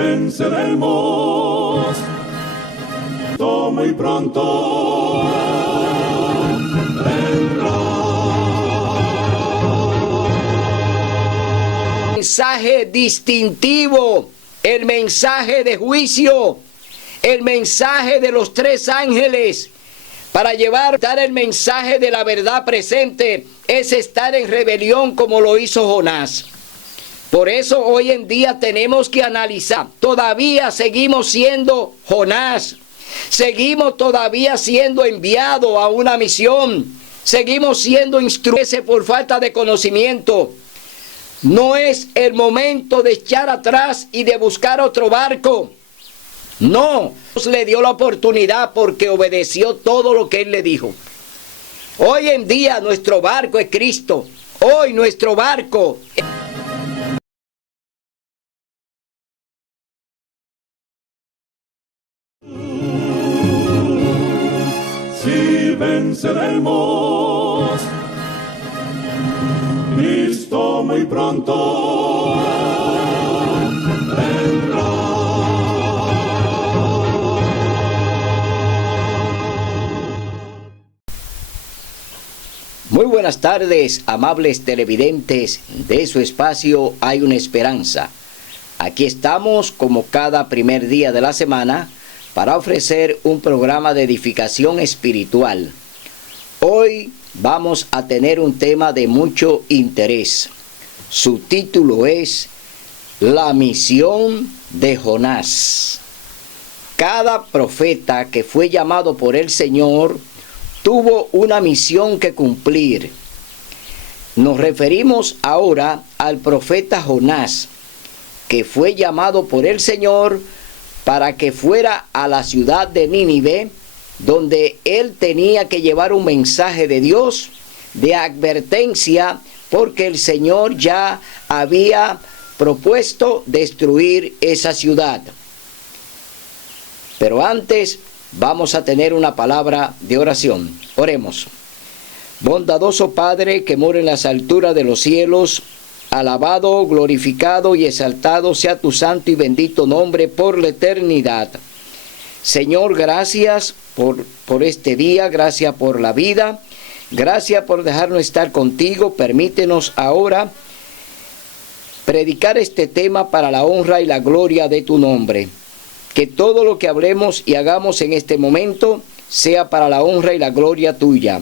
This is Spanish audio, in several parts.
venceremos muy pronto. Mensaje distintivo, el mensaje de juicio, el mensaje de los tres ángeles. Para llevar el mensaje de la verdad presente es estar en rebelión como lo hizo Jonás. Por eso hoy en día tenemos que analizar. Todavía seguimos siendo Jonás. Seguimos todavía siendo enviados a una misión. Seguimos siendo instruidos por falta de conocimiento. No es el momento de echar atrás y de buscar otro barco. No, Dios le dio la oportunidad porque obedeció todo lo que Él le dijo. Hoy en día nuestro barco es Cristo. Hoy nuestro barco Si venceremos, Cristo muy pronto vendrá. Muy buenas tardes, amables televidentes de su espacio Hay una Esperanza. Aquí estamos como cada primer día de la semana para ofrecer un programa de edificación espiritual. Hoy vamos a tener un tema de mucho interés. Su título es La misión de Jonás. Cada profeta que fue llamado por el Señor tuvo una misión que cumplir. Nos referimos ahora al profeta Jonás, que fue llamado por el Señor para que fuera a la ciudad de Nínive, donde él tenía que llevar un mensaje de Dios, de advertencia, porque el Señor ya había propuesto destruir esa ciudad. Pero antes vamos a tener una palabra de oración. Oremos. Bondadoso Padre que mora en las alturas de los cielos, alabado, glorificado y exaltado sea tu santo y bendito nombre por la eternidad. Señor, gracias por este día, gracias por la vida, gracias por dejarnos estar contigo. Permítenos ahora predicar este tema para la honra y la gloria de tu nombre. Que todo lo que hablemos y hagamos en este momento sea para la honra y la gloria tuya.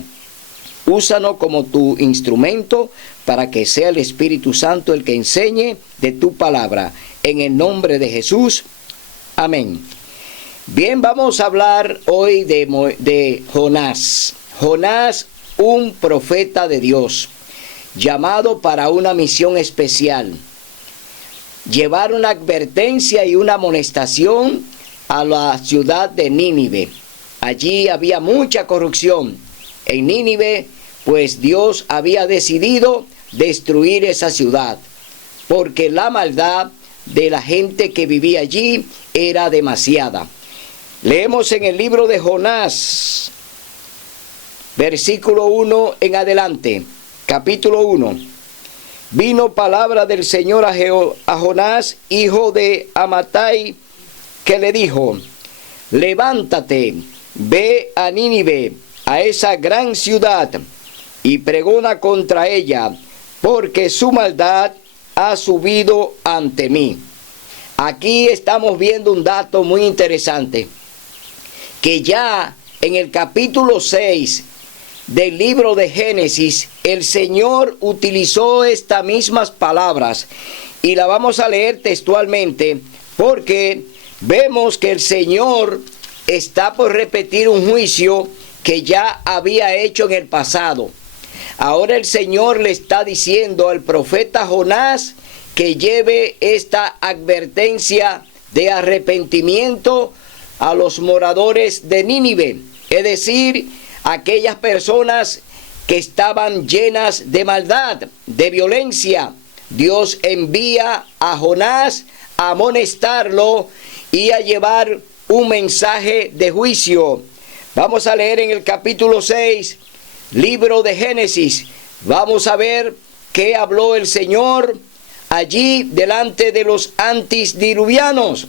Úsanos como tu instrumento para que sea el Espíritu Santo el que enseñe de tu palabra. En el nombre de Jesús. Amén. Bien, vamos a hablar hoy de Jonás. Jonás, un profeta de Dios, llamado para una misión especial. Llevar una advertencia y una amonestación a la ciudad de Nínive. Allí había mucha corrupción. En Nínive, pues Dios había decidido destruir esa ciudad, porque la maldad de la gente que vivía allí era demasiada. Leemos en el libro de Jonás, versículo 1 en adelante, capítulo 1. Vino palabra del Señor a Jonás, hijo de Amittai, que le dijo: levántate, ve a Nínive, a esa gran ciudad, y pregona contra ella, porque su maldad ha subido ante mí. Aquí estamos viendo un dato muy interesante, que ya en el capítulo 6 del libro de Génesis, el Señor utilizó estas mismas palabras, y la vamos a leer textualmente, porque vemos que el Señor está por repetir un juicio que ya había hecho en el pasado. Ahora el Señor le está diciendo al profeta Jonás que lleve esta advertencia de arrepentimiento a los moradores de Nínive, es decir, aquellas personas que estaban llenas de maldad, de violencia. Dios envía a Jonás a amonestarlo y a llevar un mensaje de juicio. Vamos a leer en el capítulo 6, libro de Génesis. Vamos a ver qué habló el Señor allí delante de los antediluvianos.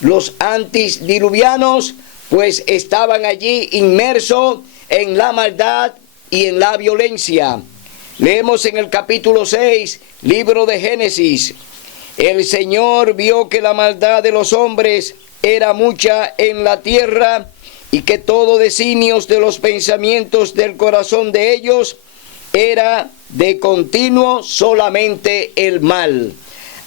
Los antediluvianos pues estaban allí inmersos en la maldad y en la violencia. Leemos en el capítulo 6, libro de Génesis. El Señor vio que la maldad de los hombres era mucha en la tierra y que todo designios de los pensamientos del corazón de ellos era de continuo solamente el mal.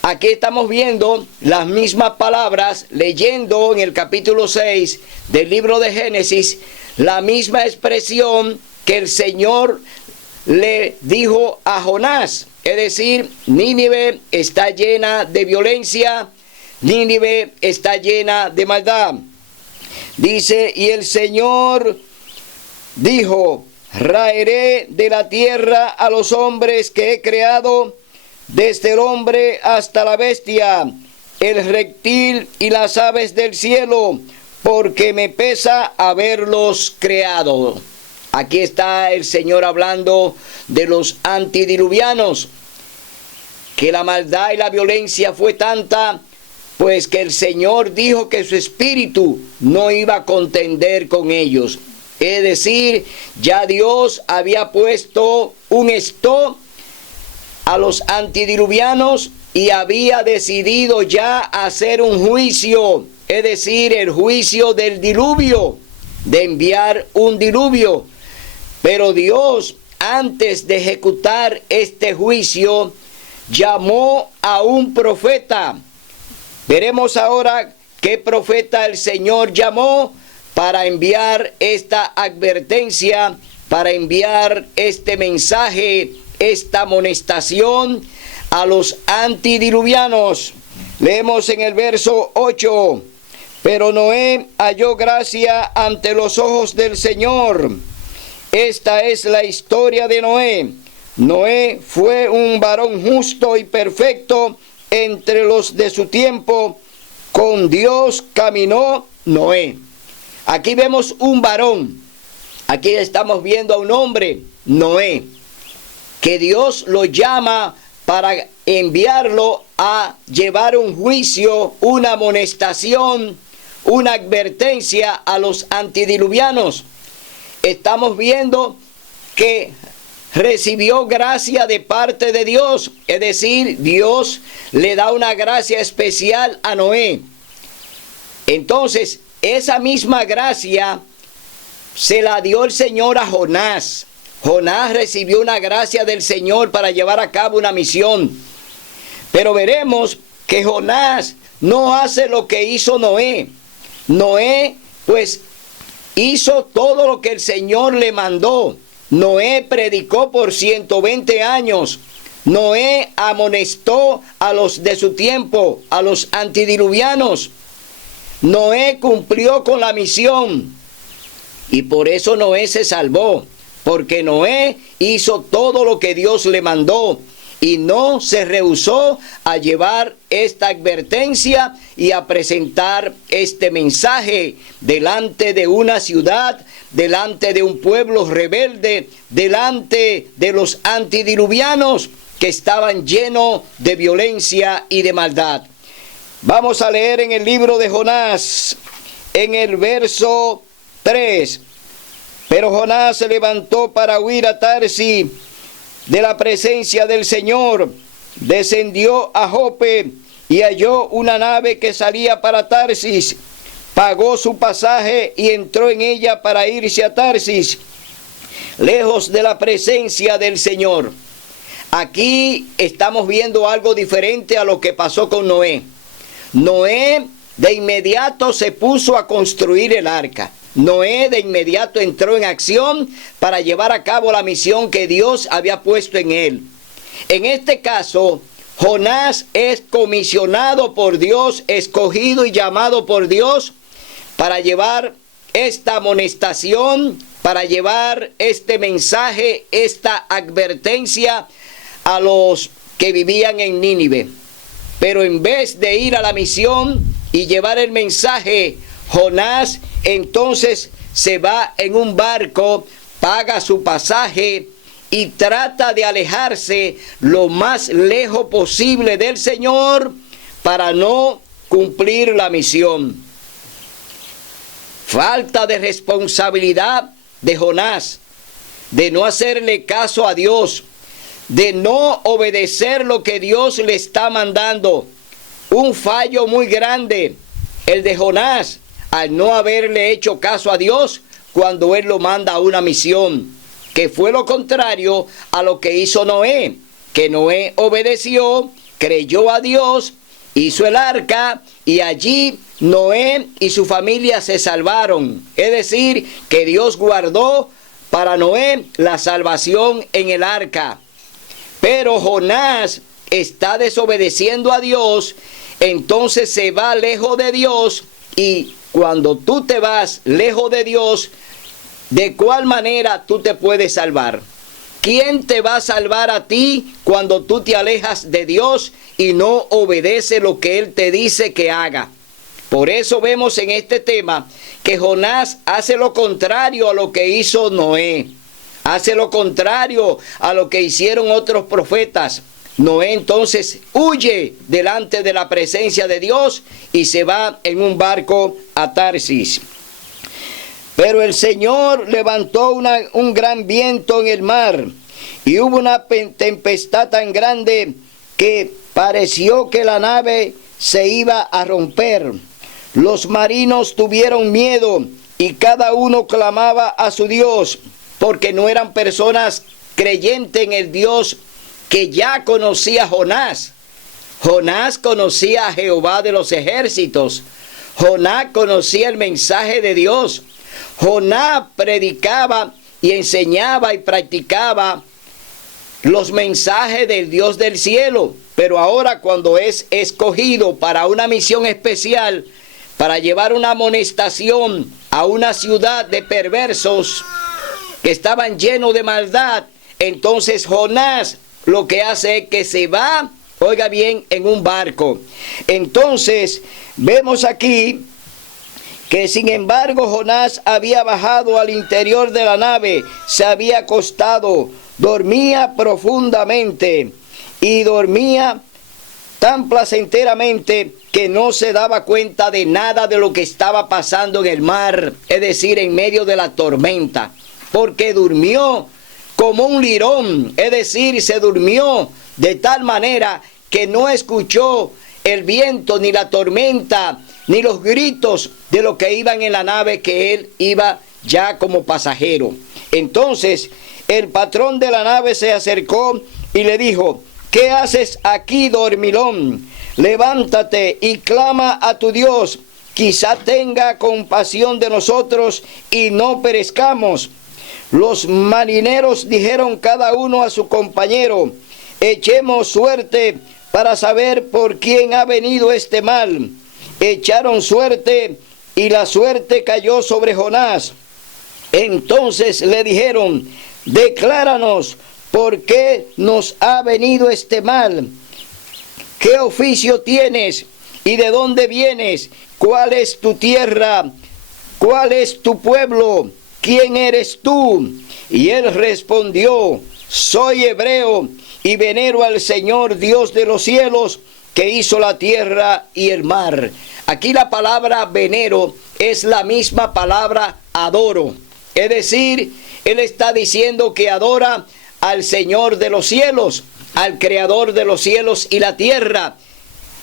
Aquí estamos viendo las mismas palabras, leyendo en el capítulo 6 del libro de Génesis, la misma expresión que el Señor le dijo a Jonás. Es decir, Nínive está llena de violencia, Nínive está llena de maldad. Dice, y el Señor dijo, raeré de la tierra a los hombres que he creado, desde el hombre hasta la bestia, el reptil y las aves del cielo, porque me pesa haberlos creado. Aquí está el Señor hablando de los antediluvianos, que la maldad y la violencia fue tanta, pues que el Señor dijo que su espíritu no iba a contender con ellos. Es decir, ya Dios había puesto un stop a los antediluvianos y había decidido ya hacer un juicio, es decir, el juicio del diluvio, de enviar un diluvio. Pero Dios, antes de ejecutar este juicio, llamó a un profeta. Veremos ahora qué profeta el Señor llamó para enviar esta advertencia, para enviar este mensaje, esta amonestación a los antediluvianos. Leemos en el verso 8, pero Noé halló gracia ante los ojos del Señor. Esta es la historia de Noé. Noé fue un varón justo y perfecto entre los de su tiempo. Con Dios caminó Noé. Aquí vemos un varón. Aquí estamos viendo a un hombre, Noé, que Dios lo llama para enviarlo a llevar un juicio, una amonestación, una advertencia a los antediluvianos. Estamos viendo que recibió gracia de parte de Dios, es decir, Dios le da una gracia especial a Noé. Entonces, esa misma gracia se la dio el Señor a Jonás. Jonás recibió una gracia del Señor para llevar a cabo una misión. Pero veremos que Jonás no hace lo que hizo Noé. Noé, pues, hizo todo lo que el Señor le mandó. Noé predicó por 120 años. Noé amonestó a los de su tiempo, a los antediluvianos. Noé cumplió con la misión. Y por eso Noé se salvó. Porque Noé hizo todo lo que Dios le mandó. Y no se rehusó a llevar esta advertencia y a presentar este mensaje delante de una ciudad, delante de un pueblo rebelde, delante de los antediluvianos que estaban llenos de violencia y de maldad. Vamos a leer en el libro de Jonás, en el verso 3. Pero Jonás se levantó para huir a Tarsis de la presencia del Señor, descendió a Jope y halló una nave que salía para Tarsis, pagó su pasaje y entró en ella para irse a Tarsis, lejos de la presencia del Señor. Aquí estamos viendo algo diferente a lo que pasó con Noé. Noé de inmediato se puso a construir el arca. Noé de inmediato entró en acción para llevar a cabo la misión que Dios había puesto en él. En este caso, Jonás es comisionado por Dios, escogido y llamado por Dios para llevar esta amonestación, para llevar este mensaje, esta advertencia a los que vivían en Nínive. Pero en vez de ir a la misión y llevar el mensaje, Jonás entonces se va en un barco, paga su pasaje y trata de alejarse lo más lejos posible del Señor para no cumplir la misión. Falta de responsabilidad de Jonás, de no hacerle caso a Dios, de no obedecer lo que Dios le está mandando. Un fallo muy grande, el de Jonás, al no haberle hecho caso a Dios cuando Él lo manda a una misión, que fue lo contrario a lo que hizo Noé, que Noé obedeció, creyó a Dios, hizo el arca y allí Noé y su familia se salvaron. Es decir, que Dios guardó para Noé la salvación en el arca. Pero Jonás está desobedeciendo a Dios, entonces se va lejos de Dios. Y cuando tú te vas lejos de Dios, ¿de cuál manera tú te puedes salvar? ¿Quién te va a salvar a ti cuando tú te alejas de Dios y no obedeces lo que Él te dice que haga? Por eso vemos en este tema que Jonás hace lo contrario a lo que hizo Noé. Hace lo contrario a lo que hicieron otros profetas. Noé entonces huye delante de la presencia de Dios y se va en un barco a Tarsis. Pero el Señor levantó un gran viento en el mar y hubo una tempestad tan grande que pareció que la nave se iba a romper. Los marinos tuvieron miedo y cada uno clamaba a su Dios, porque no eran personas creyentes en el Dios que ya conocía Jonás. Jonás conocía a Jehová de los ejércitos. Jonás conocía el mensaje de Dios. Jonás predicaba y enseñaba y practicaba los mensajes del Dios del cielo. Pero ahora, cuando es escogido para una misión especial, para llevar una amonestación a una ciudad de perversos que estaban llenos de maldad, entonces Jonás lo que hace es que se va, oiga bien, en un barco. Entonces vemos aquí que sin embargo Jonás había bajado al interior de la nave, se había acostado, dormía profundamente y dormía tan placenteramente que no se daba cuenta de nada de lo que estaba pasando en el mar, es decir, en medio de la tormenta, porque durmió como un lirón, es decir, se durmió de tal manera que no escuchó el viento, ni la tormenta, ni los gritos de los que iban en la nave, que él iba ya como pasajero. Entonces el patrón de la nave se acercó y le dijo: ¿qué haces aquí, dormilón? Levántate y clama a tu Dios, quizá tenga compasión de nosotros y no perezcamos. Los marineros dijeron cada uno a su compañero: echemos suerte para saber por quién ha venido este mal. Echaron suerte y la suerte cayó sobre Jonás. Entonces le dijeron: decláranos por qué nos ha venido este mal. ¿Qué oficio tienes y de dónde vienes? ¿Cuál es tu tierra? ¿Cuál es tu pueblo? ¿Quién eres tú? Y él respondió: soy hebreo y venero al Señor Dios de los cielos, que hizo la tierra y el mar. Aquí la palabra venero es la misma palabra adoro. Es decir, él está diciendo que adora al Señor de los cielos, al Creador de los cielos y la tierra.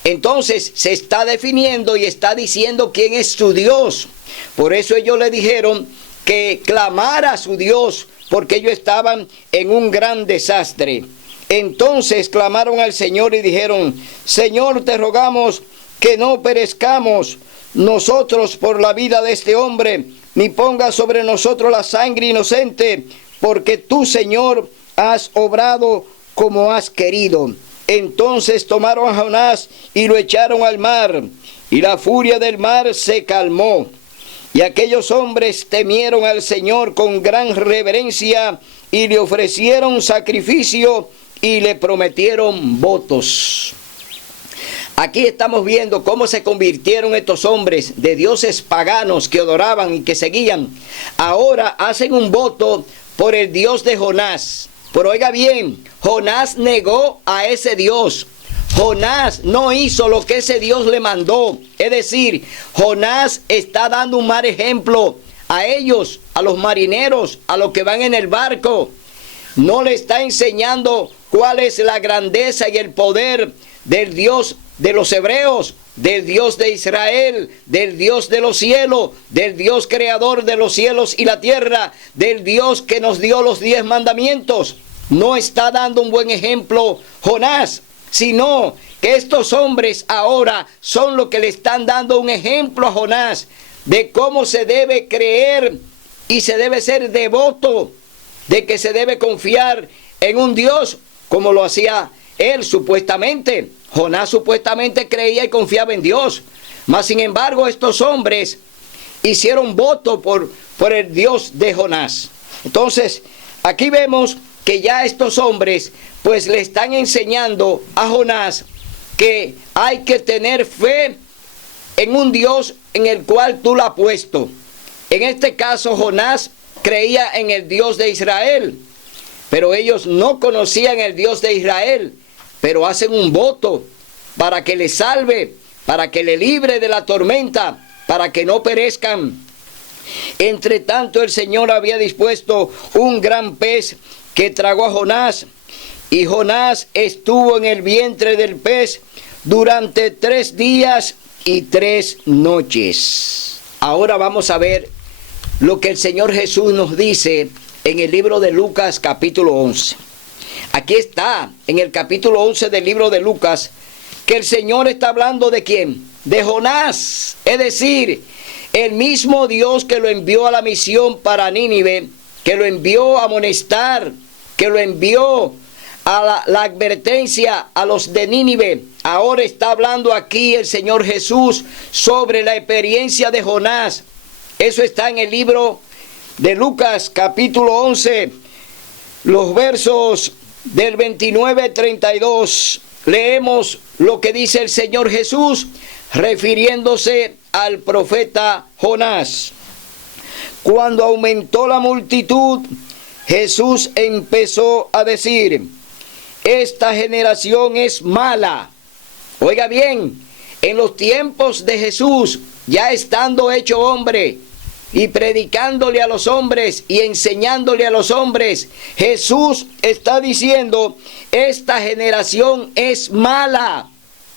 Entonces se está definiendo y está diciendo quién es su Dios. Por eso ellos le dijeron que clamara a su Dios, porque ellos estaban en un gran desastre. Entonces clamaron al Señor y dijeron: Señor, te rogamos que no perezcamos nosotros por la vida de este hombre, ni pongas sobre nosotros la sangre inocente, porque tú, Señor, has obrado como has querido. Entonces tomaron a Jonás y lo echaron al mar, y la furia del mar se calmó. Y aquellos hombres temieron al Señor con gran reverencia, y le ofrecieron sacrificio y le prometieron votos. Aquí estamos viendo cómo se convirtieron estos hombres de dioses paganos que adoraban y que seguían. Ahora hacen un voto por el Dios de Jonás. Pero oiga bien, Jonás negó a ese Dios. Jonás no hizo lo que ese Dios le mandó. Es decir, Jonás está dando un mal ejemplo a ellos, a los marineros, a los que van en el barco. No le está enseñando cuál es la grandeza y el poder del Dios de los hebreos, del Dios de Israel, del Dios de los cielos, del Dios creador de los cielos y la tierra, del Dios que nos dio los 10 mandamientos. No está dando un buen ejemplo Jonás, sino que estos hombres ahora son los que le están dando un ejemplo a Jonás de cómo se debe creer y se debe ser devoto, de que se debe confiar en un Dios como lo hacía él supuestamente. Jonás supuestamente creía y confiaba en Dios, mas sin embargo estos hombres hicieron voto por el Dios de Jonás. Entonces aquí vemos que ya estos hombres pues le están enseñando a Jonás que hay que tener fe en un Dios en el cual tú lo has puesto. En este caso Jonás creía en el Dios de Israel, pero ellos no conocían el Dios de Israel, pero hacen un voto para que le salve, para que le libre de la tormenta, para que no perezcan. Entre tanto el Señor había dispuesto un gran pez que tragó a Jonás, y Jonás estuvo en el vientre del pez durante 3 días y 3 noches. Ahora vamos a ver lo que el Señor Jesús nos dice en el libro de Lucas capítulo 11. Aquí está, en el capítulo 11 del libro de Lucas, que el Señor está hablando ¿de quién? De Jonás. Es decir, el mismo Dios que lo envió a la misión para Nínive, que lo envió a amonestar, que lo envió a la advertencia a los de Nínive. Ahora está hablando aquí el Señor Jesús sobre la experiencia de Jonás. Eso está en el libro de Lucas capítulo 11, los versos del 29 al 32. Leemos lo que dice el Señor Jesús refiriéndose al profeta Jonás. Cuando aumentó la multitud, Jesús empezó a decir: esta generación es mala. Oiga bien, en los tiempos de Jesús, ya estando hecho hombre y predicándole a los hombres y enseñándole a los hombres, Jesús está diciendo: esta generación es mala.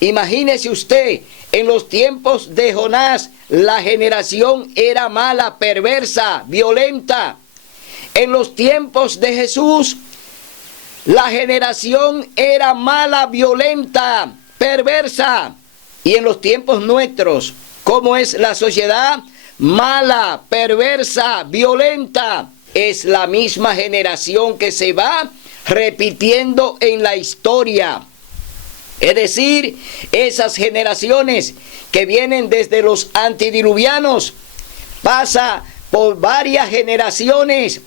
Imagínese usted, en los tiempos de Jonás, la generación era mala, perversa, violenta. En los tiempos de Jesús, la generación era mala, violenta, perversa. Y en los tiempos nuestros, ¿cómo es la sociedad? Mala, perversa, violenta. Es la misma generación que se va repitiendo en la historia. Es decir, esas generaciones que vienen desde los antediluvianos, pasa por varias generaciones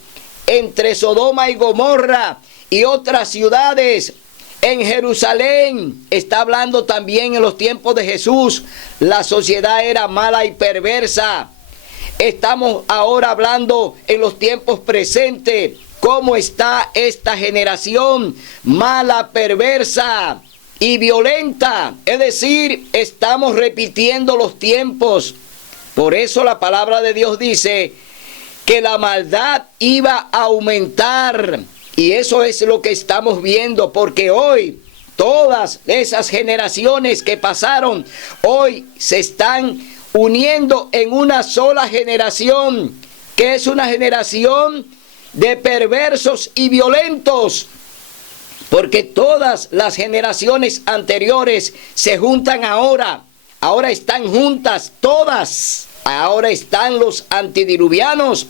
entre Sodoma y Gomorra y otras ciudades. En Jerusalén, está hablando también en los tiempos de Jesús, la sociedad era mala y perversa. Estamos ahora hablando en los tiempos presentes, cómo está esta generación mala, perversa y violenta. Es decir, estamos repitiendo los tiempos. Por eso la palabra de Dios dice que la maldad iba a aumentar. Y eso es lo que estamos viendo, porque hoy todas esas generaciones que pasaron, hoy se están uniendo en una sola generación, que es una generación de perversos y violentos. Porque todas las generaciones anteriores se juntan ahora están juntas todas. Ahora están los antediluvianos,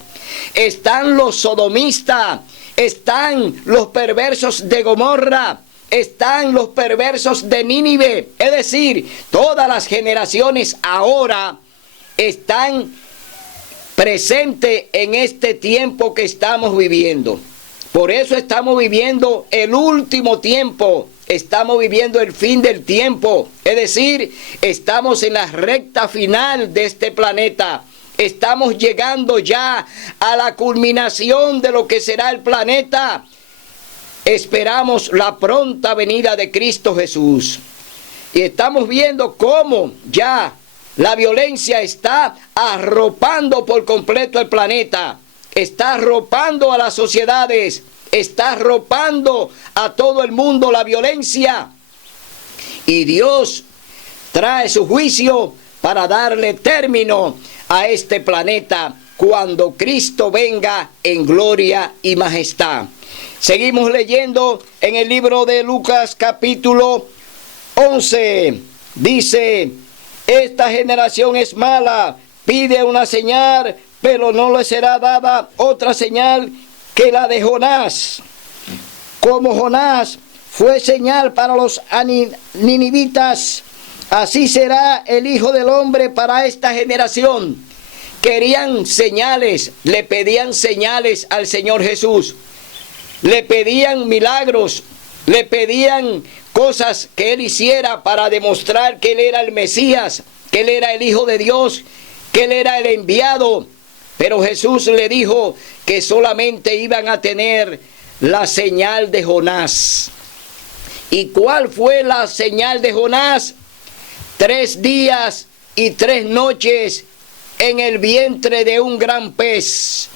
están los sodomistas, están los perversos de Gomorra, están los perversos de Nínive. Es decir, todas las generaciones ahora están presentes en este tiempo que estamos viviendo. Por eso estamos viviendo el último tiempo, estamos viviendo el fin del tiempo. Es decir, estamos en la recta final de este planeta. Estamos llegando ya a la culminación de lo que será el planeta. esperamos la pronta venida de Cristo Jesús. Y estamos viendo cómo ya la violencia está arropando por completo el planeta, está arropando a las sociedades, está arropando a todo el mundo la violencia. Y Dios trae su juicio para darle término a este planeta cuando Cristo venga en gloria y majestad. Seguimos leyendo en el libro de Lucas capítulo 11. Dice: esta generación es mala, pide una señal, pero no le será dada otra señal que la de Jonás. Como Jonás fue señal para los ninivitas, así será el Hijo del Hombre para esta generación. Querían señales, le pedían señales al Señor Jesús. Le pedían milagros, le pedían cosas que Él hiciera para demostrar que Él era el Mesías, que Él era el Hijo de Dios, que Él era el enviado. Pero Jesús le dijo que solamente iban a tener la señal de Jonás. ¿Y cuál fue la señal de Jonás? 3 días y 3 noches en el vientre de un gran pez.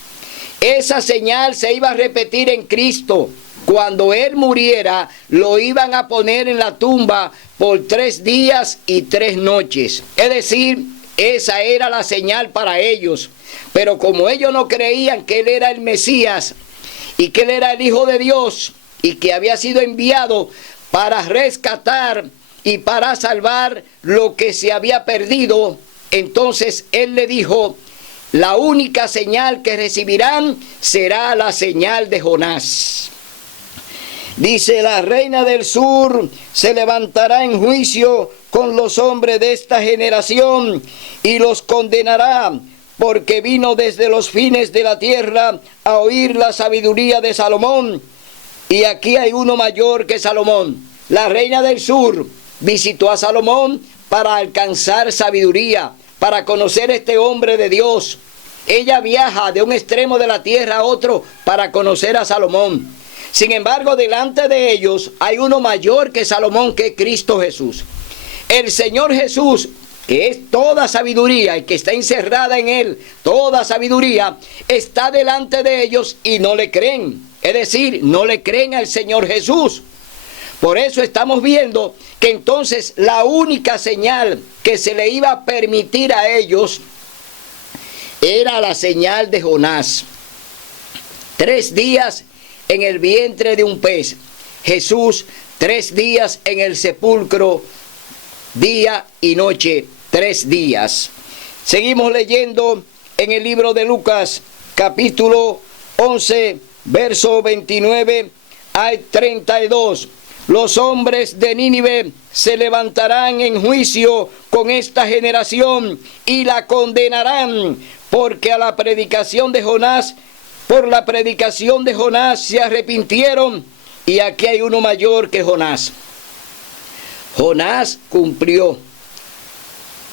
Esa señal se iba a repetir en Cristo. Cuando Él muriera, lo iban a poner en la tumba por 3 días y 3 noches. Es decir, esa era la señal para ellos. Pero como ellos no creían que Él era el Mesías y que Él era el Hijo de Dios y que había sido enviado para rescatar y para salvar lo que se había perdido, entonces Él le dijo: la única señal que recibirán será la señal de Jonás. Dice: la reina del sur se levantará en juicio con los hombres de esta generación y los condenará, porque vino desde los fines de la tierra a oír la sabiduría de Salomón. Y aquí hay uno mayor que Salomón. La reina del sur visitó a Salomón para alcanzar sabiduría, para conocer este hombre de Dios. Ella viaja de un extremo de la tierra a otro para conocer a Salomón. Sin embargo, delante de ellos hay uno mayor que Salomón, que es Cristo Jesús. El Señor Jesús, que es toda sabiduría y que está encerrada en Él, toda sabiduría, está delante de ellos y no le creen. Es decir, no le creen al Señor Jesús. Por eso estamos viendo que entonces la única señal que se le iba a permitir a ellos era la señal de Jonás. 3 días en el vientre de un pez. Jesús, 3 días en el sepulcro, día y noche, 3 días. Seguimos leyendo en el libro de Lucas, capítulo 11, verso 29 al 32. Los hombres de Nínive se levantarán en juicio con esta generación y la condenarán, porque a la predicación de Jonás, por la predicación de Jonás se arrepintieron. Y aquí hay uno mayor que Jonás. Jonás cumplió.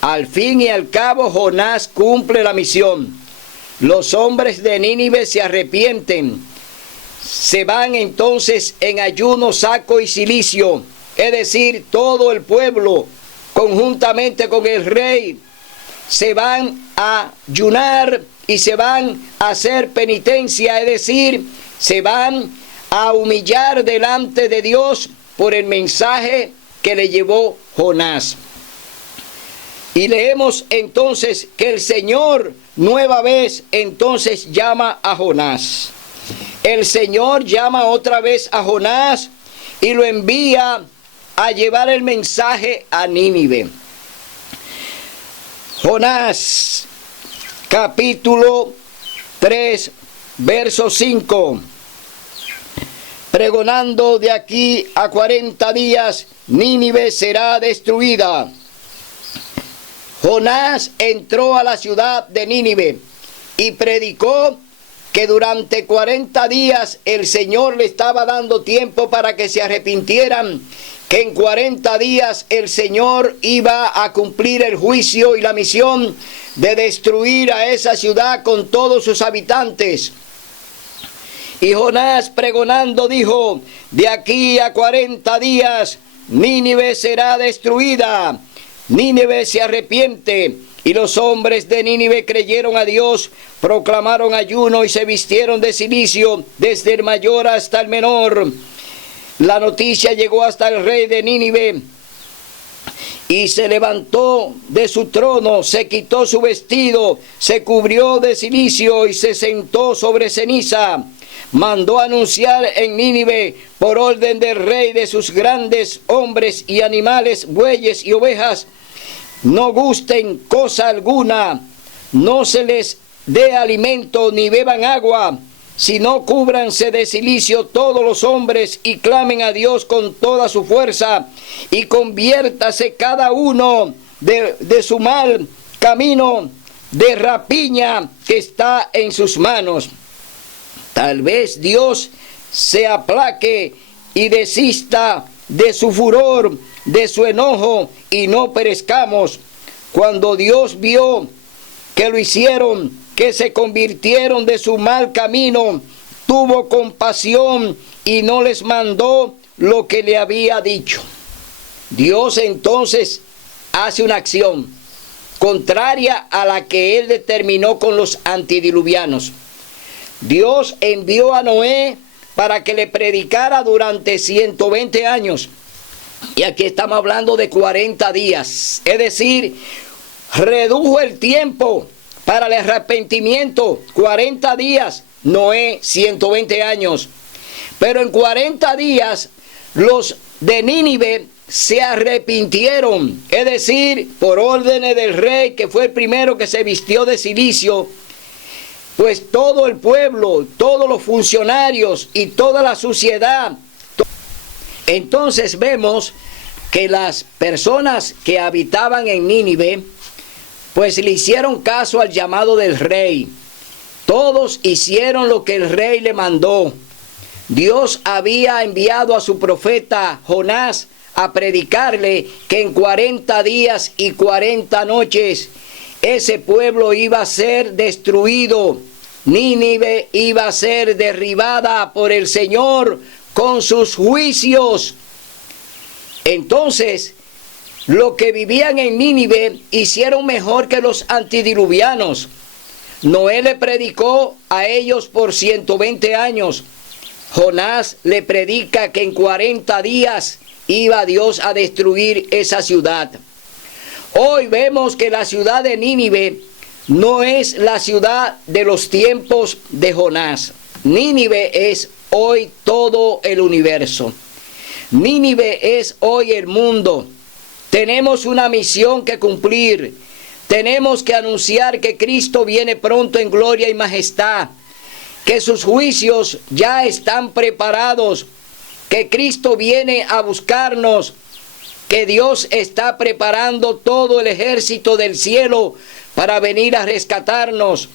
Al fin y al cabo, Jonás cumple la misión. Los hombres de Nínive se arrepienten. Se van entonces en ayuno, saco y cilicio. Es decir, todo el pueblo, conjuntamente con el rey, se van a ayunar y se van a hacer penitencia. Es decir, se van a humillar delante de Dios por el mensaje que le llevó Jonás. Y leemos entonces que el Señor nueva vez entonces llama a Jonás. El Señor llama otra vez a Jonás y lo envía a llevar el mensaje a Nínive. Jonás, capítulo 3, verso 5. Pregonando de aquí a 40 días, Nínive será destruida. Jonás entró a la ciudad de Nínive y predicó que durante 40 días el Señor le estaba dando tiempo para que se arrepintieran, que en 40 días el Señor iba a cumplir el juicio y la misión de destruir a esa ciudad con todos sus habitantes. Y Jonás pregonando dijo: de aquí a 40 días Nínive será destruida. Nínive se arrepiente. Y los hombres de Nínive creyeron a Dios, proclamaron ayuno y se vistieron de cilicio, desde el mayor hasta el menor. La noticia llegó hasta el rey de Nínive, y se levantó de su trono, se quitó su vestido, se cubrió de cilicio y se sentó sobre ceniza. Mandó anunciar en Nínive, por orden del rey, de sus grandes hombres y animales, bueyes y ovejas: no gusten cosa alguna, no se les dé alimento ni beban agua, sino cúbranse de cilicio todos los hombres y clamen a Dios con toda su fuerza, y conviértase cada uno de su mal camino de rapiña que está en sus manos. Tal vez Dios se aplaque y desista de su furor, de su enojo, y no perezcamos. Cuando Dios vio que lo hicieron, que se convirtieron de su mal camino, tuvo compasión y no les mandó lo que le había dicho. Dios entonces hace una acción contraria a la que él determinó con los antidiluvianos. Dios envió a Noé para que le predicara durante 120 años. Y aquí estamos hablando de 40 días. Es decir, redujo el tiempo para el arrepentimiento. 40 días, Noé 120 años. Pero en 40 días los de Nínive se arrepintieron. Es decir, por órdenes del rey, que fue el primero que se vistió de cilicio, pues todo el pueblo, todos los funcionarios y toda la sociedad. Entonces vemos que las personas que habitaban en Nínive, pues le hicieron caso al llamado del rey. Todos hicieron lo que el rey le mandó. Dios había enviado a su profeta Jonás a predicarle que en 40 días y 40 noches ese pueblo iba a ser destruido. Nínive iba a ser derribada por el Señor con sus juicios. Entonces, los que vivían en Nínive hicieron mejor que los antidiluvianos. Noé le predicó a ellos por 120 años. Jonás le predica que en 40 días iba Dios a destruir esa ciudad. Hoy vemos que la ciudad de Nínive no es la ciudad de los tiempos de Jonás. Nínive es hoy todo el universo. Nínive es hoy el mundo. Tenemos una misión que cumplir. Tenemos que anunciar que Cristo viene pronto en gloria y majestad, que sus juicios ya están preparados, que Cristo viene a buscarnos, que Dios está preparando todo el ejército del cielo para venir a rescatarnos.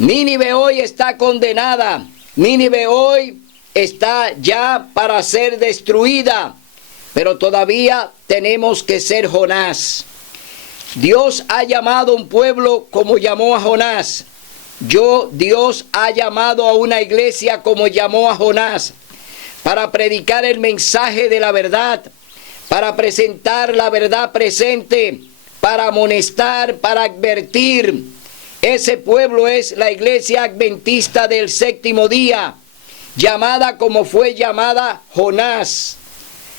Nínive hoy está condenada. Nínive hoy está ya para ser destruida. Pero todavía tenemos que ser Jonás. Dios ha llamado a un pueblo como llamó a Jonás. Dios ha llamado a una iglesia como llamó a Jonás, para predicar el mensaje de la verdad, para presentar la verdad presente, para amonestar, para advertir. Ese pueblo es la iglesia adventista del séptimo día, llamada como fue llamada Jonás.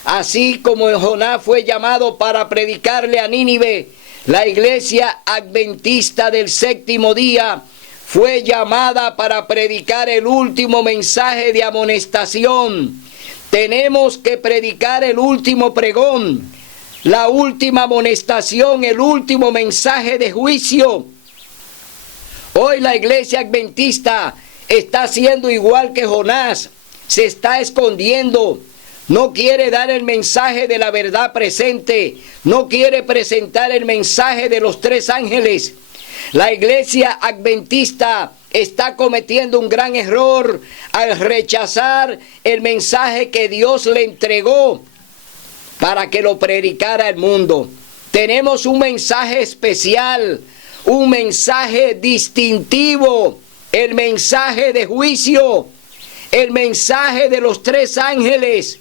Así como Jonás fue llamado para predicarle a Nínive, la iglesia adventista del séptimo día fue llamada para predicar el último mensaje de amonestación. Tenemos que predicar el último pregón, la última amonestación, el último mensaje de juicio. Hoy la iglesia adventista está haciendo igual que Jonás, se está escondiendo. No quiere dar el mensaje de la verdad presente, no quiere presentar el mensaje de los 3 ángeles. La iglesia adventista está cometiendo un gran error al rechazar el mensaje que Dios le entregó para que lo predicara al mundo. Tenemos un mensaje especial, un mensaje distintivo el mensaje de juicio, el mensaje de los 3 ángeles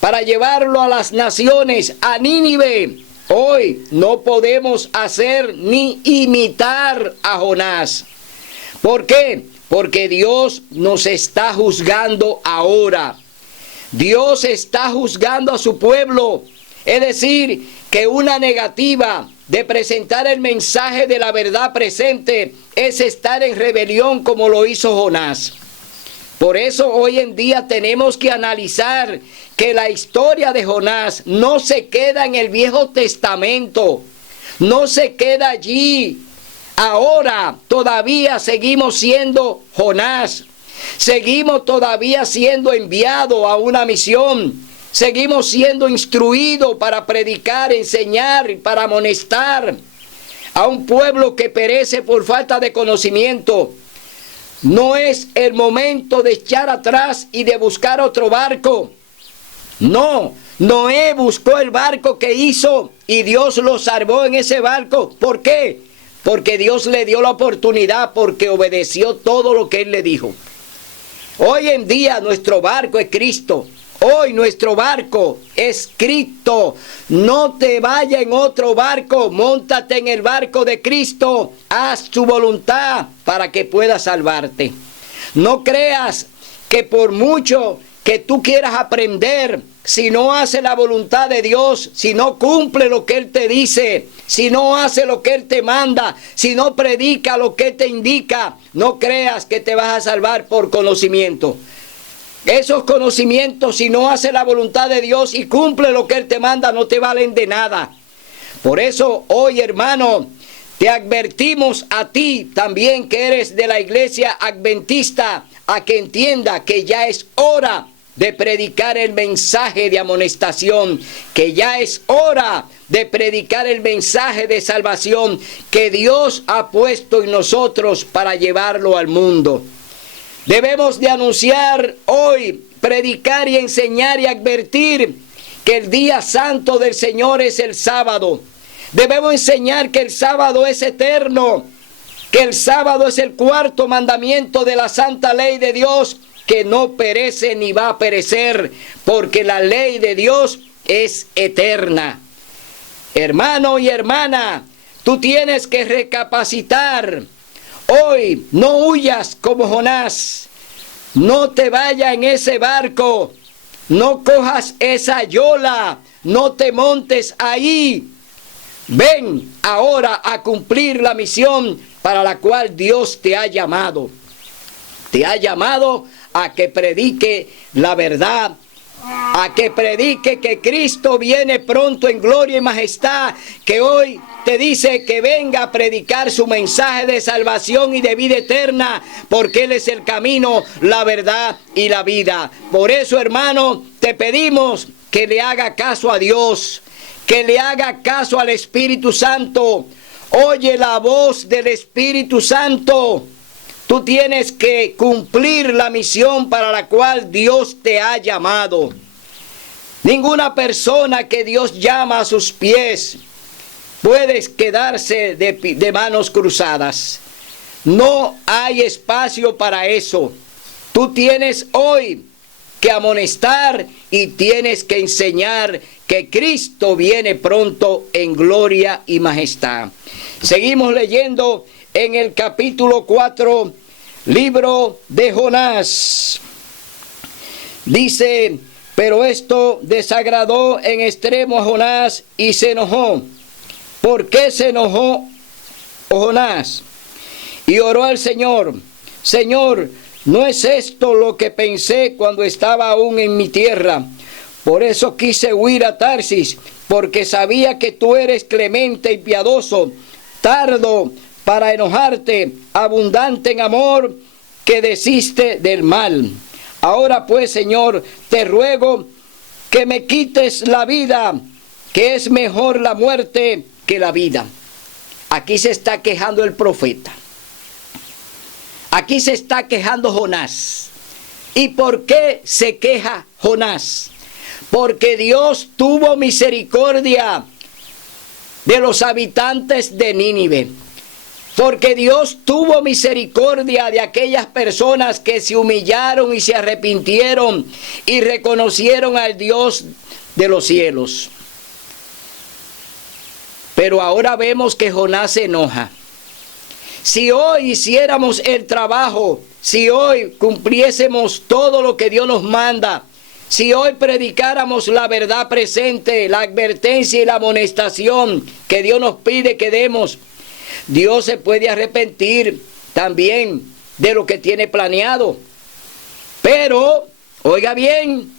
para llevarlo a las naciones, a Nínive. Hoy no podemos hacer ni imitar a Jonás. ¿Por qué? Porque Dios nos está juzgando ahora. Dios está juzgando a su pueblo. Es decir, que una negativa de presentar el mensaje de la verdad presente es estar en rebelión como lo hizo Jonás. Por eso hoy en día tenemos que analizar que la historia de Jonás no se queda en el Viejo Testamento, no se queda allí. Ahora todavía seguimos siendo Jonás, seguimos todavía siendo enviados a una misión, seguimos siendo instruidos para predicar, enseñar y para amonestar a un pueblo que perece por falta de conocimiento. No es el momento de echar atrás y de buscar otro barco. No, Noé buscó el barco que hizo y Dios lo salvó en ese barco. ¿Por qué? Porque Dios le dio la oportunidad, porque obedeció todo lo que Él le dijo. Hoy en día nuestro barco es Cristo. Hoy nuestro barco es Cristo. No te vayas en otro barco, móntate en el barco de Cristo. Haz su voluntad para que puedas salvarte. No creas que por mucho que tú quieras aprender, si no hace la voluntad de Dios, si no cumple lo que Él te dice, si no hace lo que Él te manda, si no predica lo que Él te indica, no creas que te vas a salvar por conocimiento. Esos conocimientos, si no hace la voluntad de Dios y cumple lo que Él te manda, no te valen de nada. Por eso hoy, hermano, te advertimos a ti también que eres de la iglesia adventista, a que entienda que ya es hora de predicar el mensaje de amonestación, que ya es hora de predicar el mensaje de salvación que Dios ha puesto en nosotros para llevarlo al mundo. Debemos de anunciar hoy, predicar y enseñar y advertir que el día santo del Señor es el sábado. Debemos enseñar que el sábado es eterno, que el sábado es el 4º mandamiento de la santa ley de Dios, que no perece ni va a perecer, porque la ley de Dios es eterna. Hermano y hermana, tú tienes que recapacitar. Hoy no huyas como Jonás, no te vayas en ese barco, no cojas esa yola, no te montes ahí. Ven ahora a cumplir la misión para la cual Dios te ha llamado. Te ha llamado a que predique la verdad, a que predique que Cristo viene pronto en gloria y majestad, que hoy te dice que venga a predicar su mensaje de salvación y de vida eterna, porque Él es el camino, la verdad y la vida. Por eso, hermano, te pedimos que le haga caso a Dios, que le haga caso al Espíritu Santo. Oye la voz del Espíritu Santo. Tú tienes que cumplir la misión para la cual Dios te ha llamado. Ninguna persona que Dios llama a sus pies puede quedarse de manos cruzadas. No hay espacio para eso. Tú tienes hoy que amonestar y tienes que enseñar que Cristo viene pronto en gloria y majestad. Seguimos leyendo en el capítulo 4, libro de Jonás. Dice: pero esto desagradó en extremo a Jonás y se enojó. ¿Por qué se enojó Jonás? Y oró al Señor: Señor, ¿no es esto lo que pensé cuando estaba aún en mi tierra? Por eso quise huir a Tarsis, porque sabía que tú eres clemente y piadoso, tardo para enojarte, abundante en amor, que desiste del mal. Ahora pues, Señor, te ruego que me quites la vida, que es mejor la muerte que la vida. Aquí se está quejando el profeta. Aquí se está quejando Jonás. ¿Y por qué se queja Jonás? Porque Dios tuvo misericordia de los habitantes de Nínive. Porque Dios tuvo misericordia de aquellas personas que se humillaron y se arrepintieron y reconocieron al Dios de los cielos. Pero ahora vemos que Jonás se enoja. Si hoy hiciéramos el trabajo, si hoy cumpliésemos todo lo que Dios nos manda, si hoy predicáramos la verdad presente, la advertencia y la amonestación que Dios nos pide que demos, Dios se puede arrepentir también de lo que tiene planeado. Pero, oiga bien,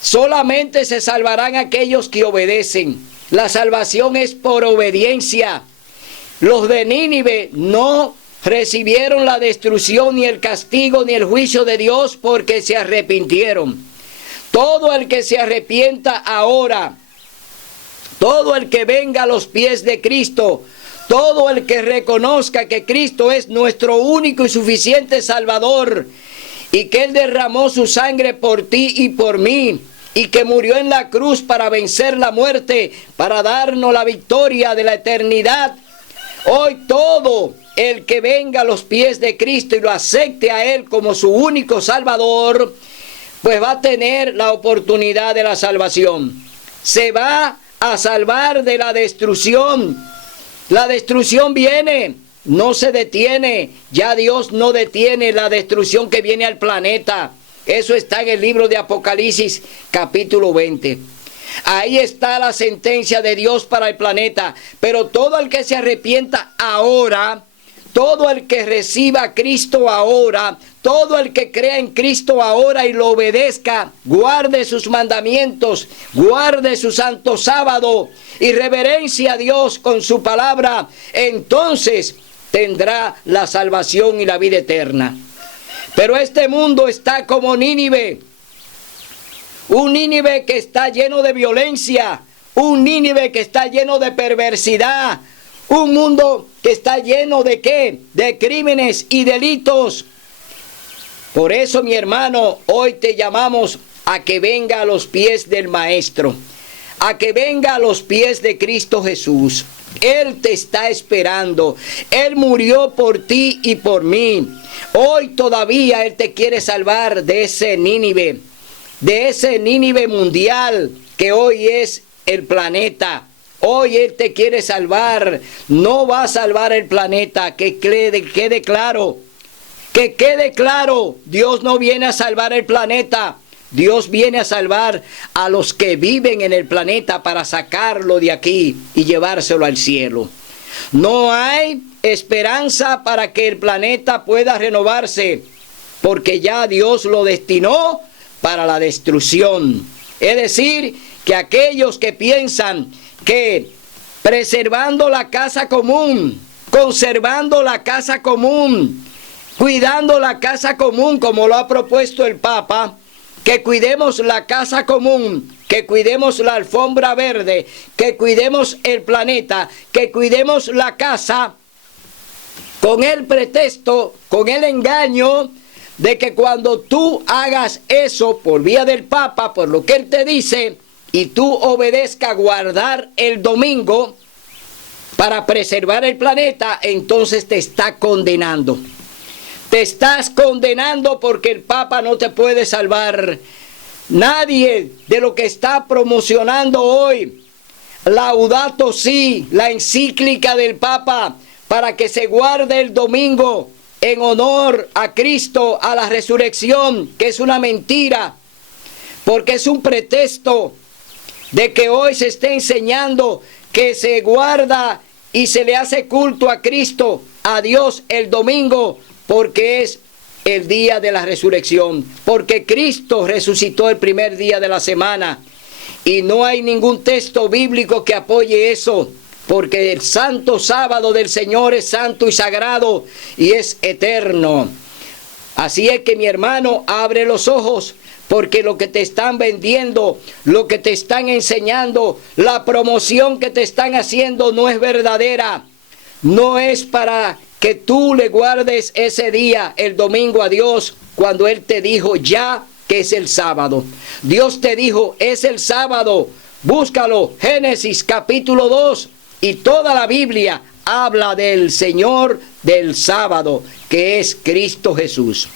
solamente se salvarán aquellos que obedecen. La salvación es por obediencia. Los de Nínive no recibieron la destrucción, ni el castigo, ni el juicio de Dios porque se arrepintieron. Todo el que se arrepienta ahora, todo el que venga a los pies de Cristo, todo el que reconozca que Cristo es nuestro único y suficiente Salvador y que Él derramó su sangre por ti y por mí y que murió en la cruz para vencer la muerte, para darnos la victoria de la eternidad. Hoy todo el que venga a los pies de Cristo y lo acepte a Él como su único Salvador, pues va a tener la oportunidad de la salvación. Se va a salvar de la destrucción. La destrucción viene, no se detiene. Ya Dios no detiene la destrucción que viene al planeta. Eso está en el libro de Apocalipsis, capítulo 20. Ahí está la sentencia de Dios para el planeta. Pero todo el que se arrepienta ahora, todo el que reciba a Cristo ahora, todo el que crea en Cristo ahora y lo obedezca, guarde sus mandamientos, guarde su santo sábado y reverencia a Dios con su palabra, entonces tendrá la salvación y la vida eterna. Pero este mundo está como Nínive, un Nínive que está lleno de violencia, un Nínive que está lleno de perversidad, un mundo que está lleno de ¿qué? De crímenes y delitos. Por eso, mi hermano, hoy te llamamos a que venga a los pies del Maestro, a que venga a los pies de Cristo Jesús. Él te está esperando. Él murió por ti y por mí. Hoy todavía Él te quiere salvar de ese Nínive mundial que hoy es el planeta. Hoy Él te quiere salvar. No va a salvar el planeta. Que quede claro. Que quede claro. Dios no viene a salvar el planeta. Dios viene a salvar a los que viven en el planeta para sacarlo de aquí y llevárselo al cielo. No hay esperanza para que el planeta pueda renovarse, porque ya Dios lo destinó para la destrucción. Es decir, que aquellos que piensan que preservando la casa común, conservando la casa común, cuidando la casa común como lo ha propuesto el Papa, que cuidemos la casa común, que cuidemos la alfombra verde, que cuidemos el planeta, que cuidemos la casa, con el pretexto, con el engaño de que cuando tú hagas eso por vía del Papa, por lo que él te dice, y tú obedezcas guardar el domingo para preservar el planeta, entonces te está condenando. Te estás condenando porque el Papa no te puede salvar. Nadie de lo que está promocionando hoy Laudato Si, la encíclica del Papa, para que se guarde el domingo en honor a Cristo, a la resurrección, que es una mentira, porque es un pretexto de que hoy se esté enseñando que se guarda y se le hace culto a Cristo, a Dios el domingo, porque es el día de la resurrección, porque Cristo resucitó el primer día de la semana y no hay ningún texto bíblico que apoye eso, porque el santo sábado del Señor es santo y sagrado y es eterno. Así es que, mi hermano, abre los ojos, porque lo que te están vendiendo, lo que te están enseñando, la promoción que te están haciendo no es verdadera, no es para que tú le guardes ese día, el domingo, a Dios, cuando Él te dijo ya que es el sábado. Dios te dijo, es el sábado, búscalo, Génesis capítulo 2, y toda la Biblia habla del Señor del sábado, que es Cristo Jesús.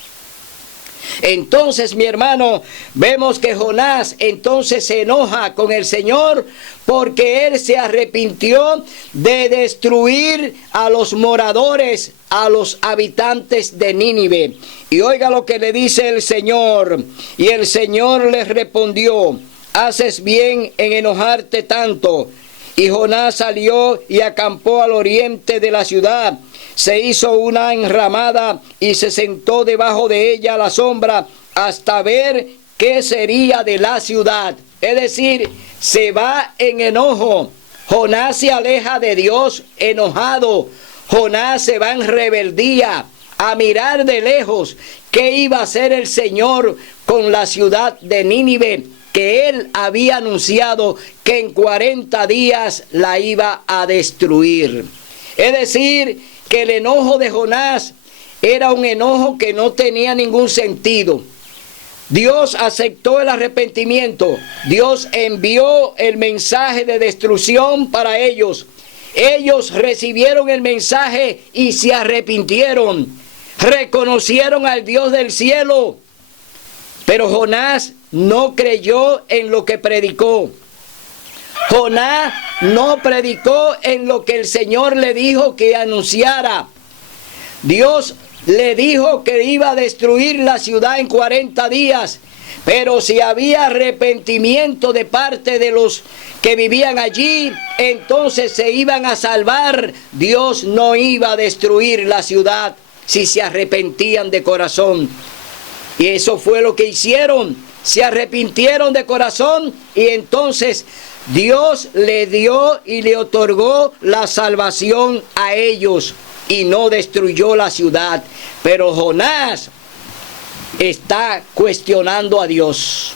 Entonces, mi hermano, vemos que Jonás entonces se enoja con el Señor porque él se arrepintió de destruir a los moradores, a los habitantes de Nínive. Y oiga lo que le dice el Señor. Y el Señor les respondió: haces bien en enojarte tanto. Y Jonás salió y acampó al oriente de la ciudad. Se hizo una enramada y se sentó debajo de ella a la sombra hasta ver qué sería de la ciudad. Es decir, se va en enojo. Jonás se aleja de Dios enojado. Jonás se va en rebeldía a mirar de lejos qué iba a hacer el Señor con la ciudad de Nínive, que él había anunciado que en 40 días la iba a destruir. Es decir, que el enojo de Jonás era un enojo que no tenía ningún sentido. Dios aceptó el arrepentimiento. Dios envió el mensaje de destrucción para ellos. Ellos recibieron el mensaje y se arrepintieron. Reconocieron al Dios del cielo. Pero Jonás no creyó en lo que predicó. Jonás no predicó en lo que el Señor le dijo que anunciara. Dios le dijo que iba a destruir la ciudad en 40 días. Pero si había arrepentimiento de parte de los que vivían allí, entonces se iban a salvar. Dios no iba a destruir la ciudad si se arrepentían de corazón. Y eso fue lo que hicieron. Se arrepintieron de corazón y entonces Dios le dio y le otorgó la salvación a ellos y no destruyó la ciudad. Pero Jonás está cuestionando a Dios.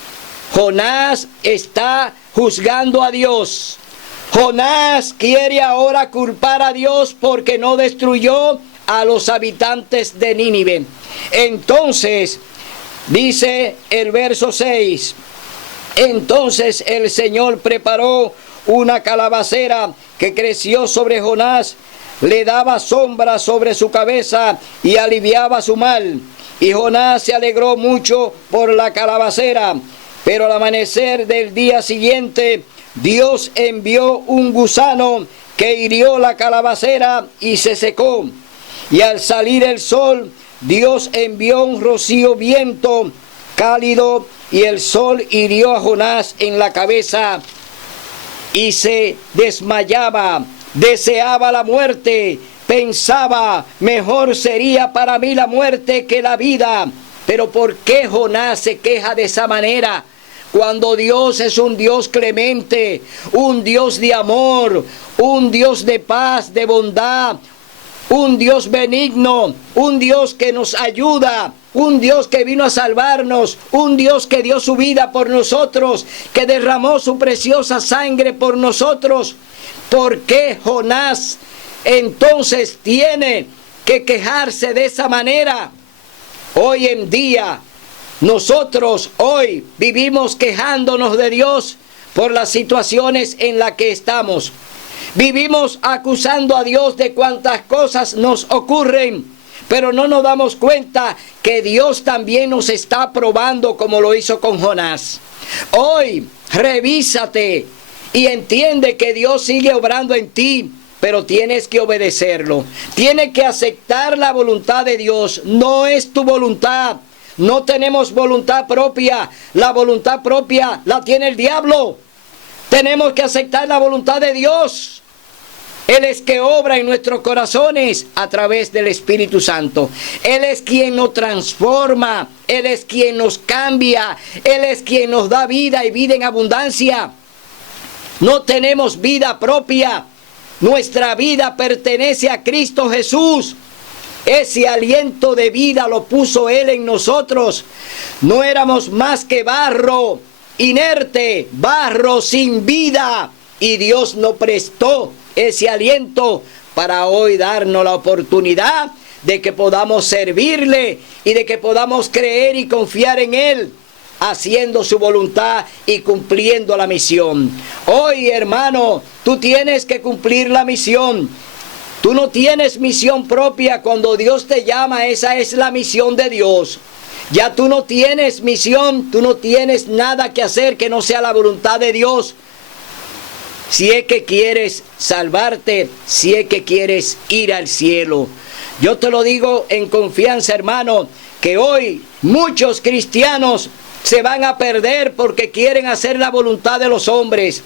Jonás está juzgando a Dios. Jonás quiere ahora culpar a Dios porque no destruyó a los habitantes de Nínive. Entonces, dice el verso 6, entonces el Señor preparó una calabacera que creció sobre Jonás, le daba sombra sobre su cabeza y aliviaba su mal. Y Jonás se alegró mucho por la calabacera. Pero al amanecer del día siguiente, Dios envió un gusano que hirió la calabacera y se secó. Y al salir el sol, Dios envió un rocío viento cálido y el sol hirió a Jonás en la cabeza y se desmayaba, deseaba la muerte, pensaba, mejor sería para mí la muerte que la vida. Pero ¿por qué Jonás se queja de esa manera? Cuando Dios es un Dios clemente, un Dios de amor, un Dios de paz, de bondad, un Dios benigno, un Dios que nos ayuda, un Dios que vino a salvarnos, un Dios que dio su vida por nosotros, que derramó su preciosa sangre por nosotros. ¿Por qué Jonás entonces tiene que quejarse de esa manera? Hoy en día, nosotros hoy vivimos quejándonos de Dios por las situaciones en las que estamos. Vivimos acusando a Dios de cuantas cosas nos ocurren, pero no nos damos cuenta que Dios también nos está probando como lo hizo con Jonás. Hoy, revísate y entiende que Dios sigue obrando en ti, pero tienes que obedecerlo. Tienes que aceptar la voluntad de Dios. No es tu voluntad. No tenemos voluntad propia. La voluntad propia la tiene el diablo. Tenemos que aceptar la voluntad de Dios. Él es que obra en nuestros corazones a través del Espíritu Santo. Él es quien nos transforma. Él es quien nos cambia. Él es quien nos da vida y vida en abundancia. No tenemos vida propia. Nuestra vida pertenece a Cristo Jesús. Ese aliento de vida lo puso Él en nosotros. No éramos más que barro inerte, barro sin vida. Y Dios nos prestó ese aliento para hoy darnos la oportunidad de que podamos servirle y de que podamos creer y confiar en Él. haciendo su voluntad y cumpliendo la misión. Hoy, hermano, tú tienes que cumplir la misión. Tú no tienes misión propia. Cuando Dios te llama, esa es la misión de Dios. Ya tú no tienes misión, tú no tienes nada que hacer que no sea la voluntad de Dios. Si es que quieres salvarte, si es que quieres ir al cielo. Yo te lo digo en confianza, hermano, que hoy muchos cristianos se van a perder porque quieren hacer la voluntad de los hombres.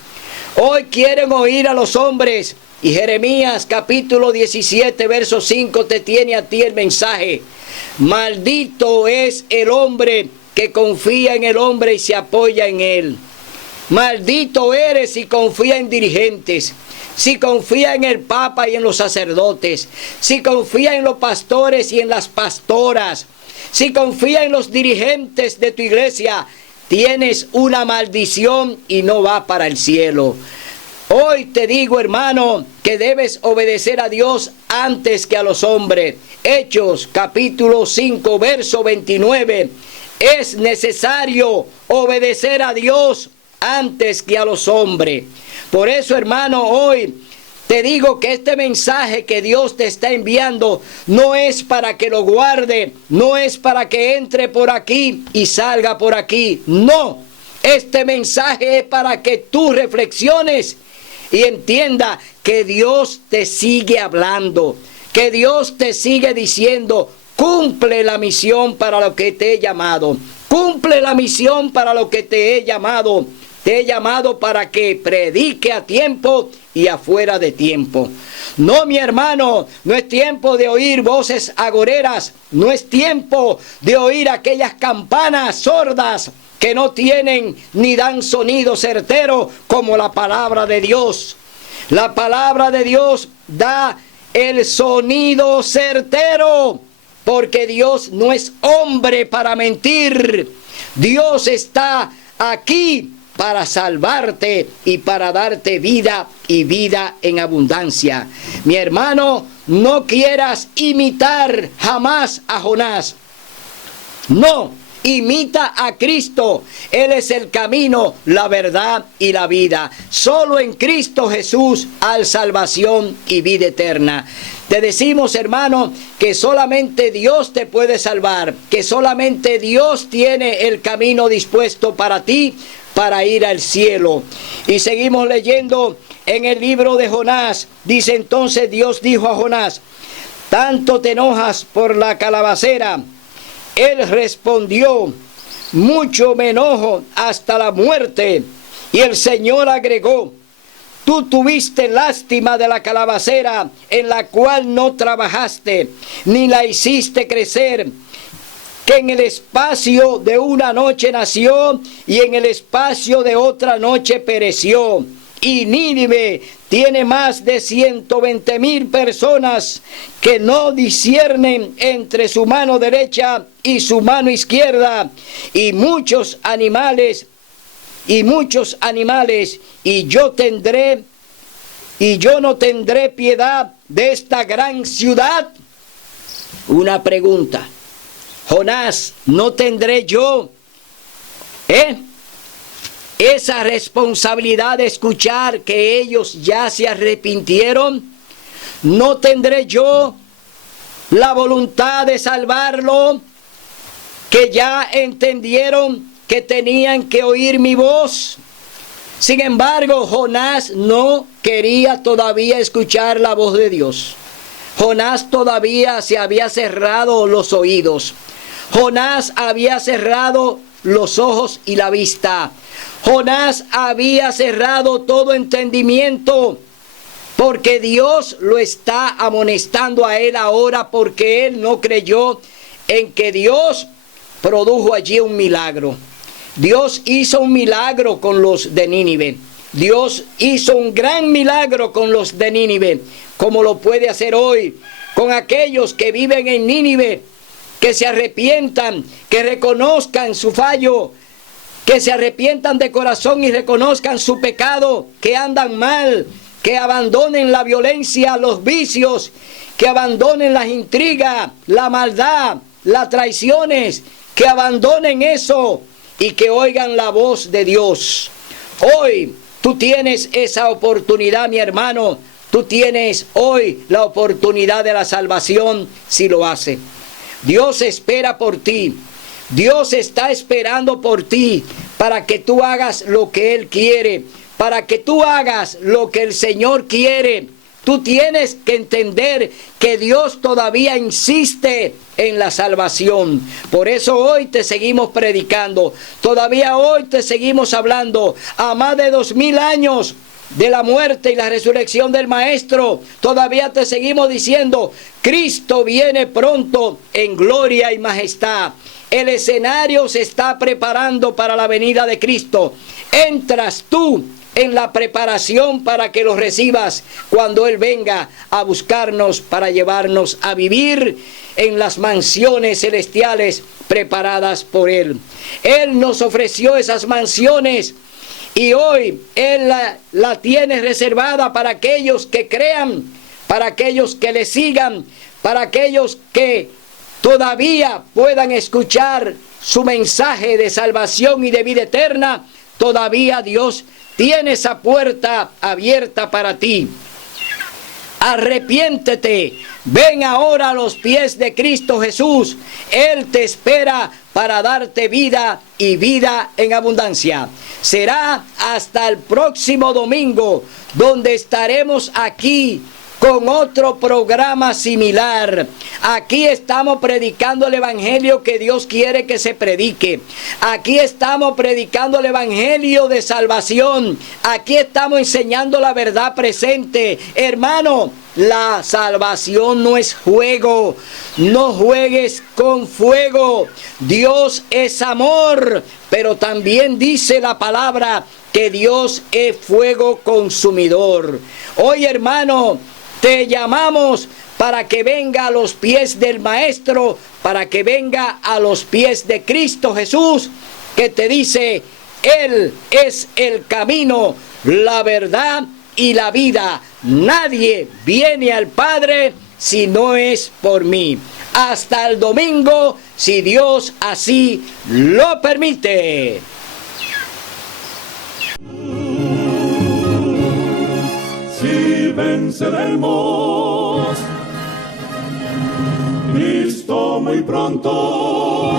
Hoy quieren oír a los hombres. Y Jeremías capítulo 17, verso 5 te tiene a ti el mensaje. Maldito es el hombre que confía en el hombre y se apoya en él. Maldito eres si confía en dirigentes, si confía en el Papa y en los sacerdotes, si confía en los pastores y en las pastoras, si confía en los dirigentes de tu iglesia, tienes una maldición y no va para el cielo. Hoy te digo, hermano, que debes obedecer a Dios antes que a los hombres. Hechos capítulo 5, verso 29. Es necesario obedecer a Dios antes que a los hombres. Por eso, hermano, hoy te digo que este mensaje que Dios te está enviando no es para que lo guarde, no es para que entre por aquí y salga por aquí. No, este mensaje es para que tú reflexiones y entienda que Dios te sigue hablando, que Dios te sigue diciendo: cumple la misión para lo que te he llamado, cumple la misión para lo que te he llamado. Te he llamado para que predique a tiempo y afuera de tiempo. No, mi hermano, no es tiempo de oír voces agoreras, no es tiempo de oír aquellas campanas sordas que no tienen ni dan sonido certero como la palabra de Dios. La palabra de Dios da el sonido certero, porque Dios no es hombre para mentir. Dios está aquí para salvarte y para darte vida y vida en abundancia. Mi hermano, no quieras imitar jamás a Jonás. No, imita a Cristo. Él es el camino, la verdad y la vida. Solo en Cristo Jesús hay salvación y vida eterna. Te decimos, hermano, que solamente Dios te puede salvar, que solamente Dios tiene el camino dispuesto para ti, para ir al cielo. Y seguimos leyendo en el libro de Jonás. Dice entonces Dios dijo a Jonás: ¿tanto te enojas por la calabacera? Él respondió: mucho me enojo hasta la muerte. Y el Señor agregó: tú tuviste lástima de la calabacera en la cual no trabajaste, ni la hiciste crecer, que en el espacio de una noche nació y en el espacio de otra noche pereció. Y Nínive tiene más de 120,000 personas que no disciernen entre su mano derecha y su mano izquierda, y muchos animales, y yo no tendré piedad de esta gran ciudad. Una pregunta: Jonás, ¿no tendré yo esa responsabilidad de escuchar que ellos ya se arrepintieron? ¿No tendré yo la voluntad de salvarlo, que ya entendieron que tenían que oír mi voz? Sin embargo, Jonás no quería todavía escuchar la voz de Dios. Jonás todavía se había cerrado los oídos. Jonás había cerrado los ojos y la vista. Jonás había cerrado todo entendimiento, porque Dios lo está amonestando a él ahora, porque él no creyó en que Dios produjo allí un milagro. Dios hizo un milagro con los de Nínive. Dios hizo un gran milagro con los de Nínive, como lo puede hacer hoy con aquellos que viven en Nínive, que se arrepientan, que reconozcan su fallo, que se arrepientan de corazón y reconozcan su pecado, que andan mal, que abandonen la violencia, los vicios, que abandonen las intrigas, la maldad, las traiciones, que abandonen eso y que oigan la voz de Dios. Hoy tú tienes esa oportunidad, mi hermano. Tú tienes hoy la oportunidad de la salvación si lo haces. Dios espera por ti. Dios está esperando por ti para que tú hagas lo que Él quiere, para que tú hagas lo que el Señor quiere. Tú tienes que entender que Dios todavía insiste en la salvación. Por eso hoy te seguimos predicando. Todavía hoy te seguimos hablando. A más de 2000 años de la muerte y la resurrección del Maestro, todavía te seguimos diciendo: Cristo viene pronto en gloria y majestad. El escenario se está preparando para la venida de Cristo. Entras tú en la preparación para que lo recibas cuando Él venga a buscarnos para llevarnos a vivir en las mansiones celestiales preparadas por Él. Él nos ofreció esas mansiones y hoy Él la tiene reservada para aquellos que crean, para aquellos que le sigan, para aquellos que todavía puedan escuchar su mensaje de salvación y de vida eterna. Todavía Dios tiene esa puerta abierta para ti. Arrepiéntete, ven ahora a los pies de Cristo Jesús. Él te espera para darte vida y vida en abundancia. Será hasta el próximo domingo, donde estaremos aquí con otro programa similar. Aquí estamos predicando el evangelio que Dios quiere que se predique. Aquí estamos predicando el evangelio de salvación. Aquí estamos enseñando la verdad presente. Hermano, la salvación no es juego. No juegues con fuego. Dios es amor, pero también dice la palabra que Dios es fuego consumidor. Hoy, hermano, te llamamos para que venga a los pies del Maestro, para que venga a los pies de Cristo Jesús, que te dice: Él es el camino, la verdad y la vida. Nadie viene al Padre si no es por mí. Hasta el domingo, si Dios así lo permite. Si venceremos, Cristo muy pronto